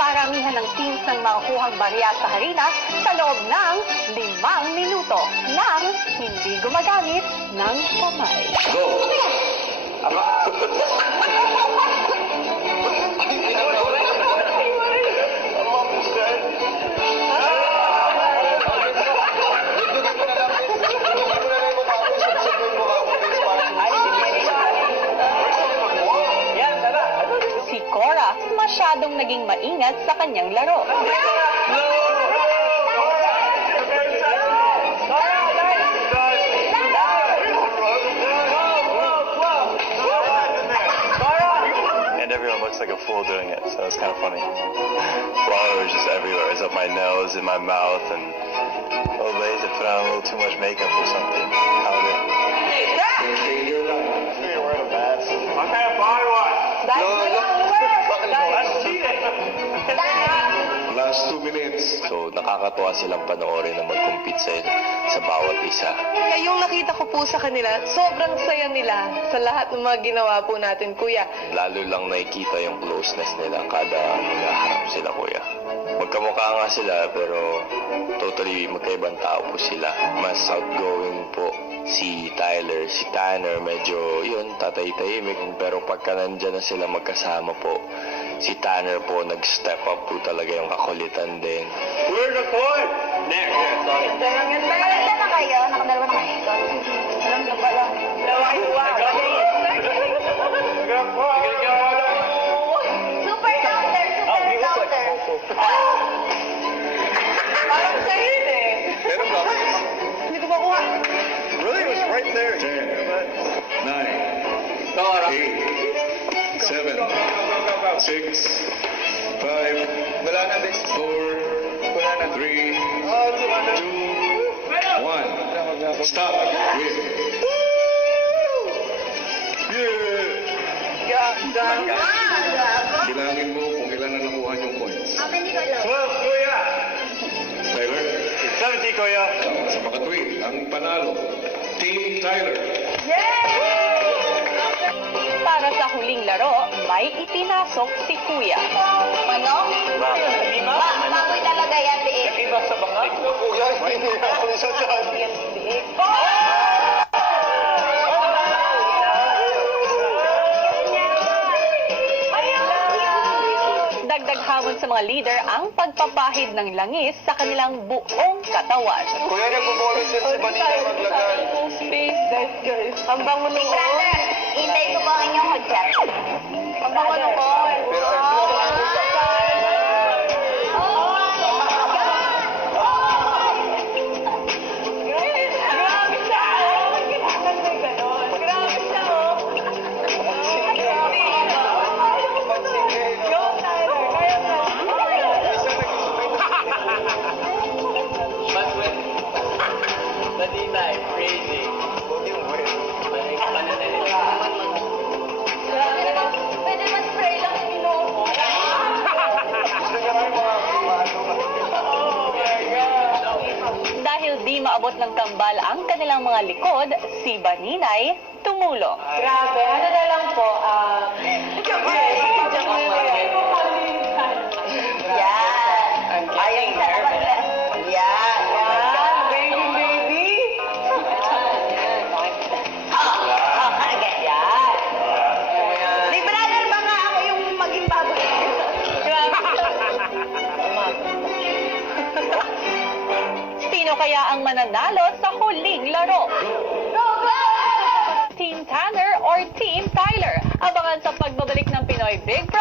Paramihan ng teams ng makukuhang barya sa harina sa loob ng 5 minuto nang hindi gumagamit ng kamay. Go! Si Cora masyadong naging maingat sa kanyang laro. And everyone looks like a fool doing it, so it's kind of funny. Flour was just everywhere. It's up my nose, in my mouth, and oh, ladies have put on a little too much makeup or something. Powder. You're wearing a mask. I'm kind of body wash. That's cheating. Last 2 minutes. So, nakakatuwa silang panoorin na mag-compete sa bawat isa. Yung nakita ko po sa kanila, sobrang saya nila sa lahat ng mga ginawa po natin, Kuya. Lalo lang nakikita yung closeness nila kada hinaharap sila, Kuya. Magkamukha nga sila, pero totally magkaibang tao po sila. Mas outgoing po si Tyler. Si Tanner, medyo, tatay-tahimik. Pero pagka nandyan na sila magkasama po, si Tanner po, nag-step up po talaga yung kakulitan din. Where's the point? There. Nakaganda na kayo? Nakadalawa na kayo? Alam na pala. Super counter, super counter. Parang sa'yo eh. Meron ba? Hindi ko makuha. Really? It was right there. 10, 9, 8, 7, 6, 5, 4, 3, 2, 1. Stop. Win. Bilangin mo kung ilan na nakuha yung points. How many ko lang? 12, Kuya. Tyler? 70, Kuya. Sa makatwid, ang panalo, Team Tyler. Para sa huling laro, may ipinasok si Kuya. Ano? Baboy talaga yan, Biik. Iba sa baka? Kuya, hindi ako isa dyan. Dagdag hamon sa mga leader ang pagpapahid ng langis sa kanilang buong katawan. Kuya, nagpo-volunteer si Manila maglagay. Ang bango Big nung brother, hintay ko po ang inyong hudyat. Ang bango nung all. Pero ang Grabe siya! Kailangan may ganon. Grabe siya, oh. Go, Tyler. Kaya mo. But when Nadina is crazy, Pwede mag-spray lang yung ginoo. Dahil di maabot ng kambal ang kanilang mga likod, si Baninay tumulong. Grabe. Ano na lang po, Yan. Ayun sa labas na. Yan. baby. Yan. Big brother, baka ako yung maging baboy. Sino kaya ang mananalo sa huling laro? Team Tanner or Team Tyler? Abangan sa pagbabalik ng Pinoy Big Brother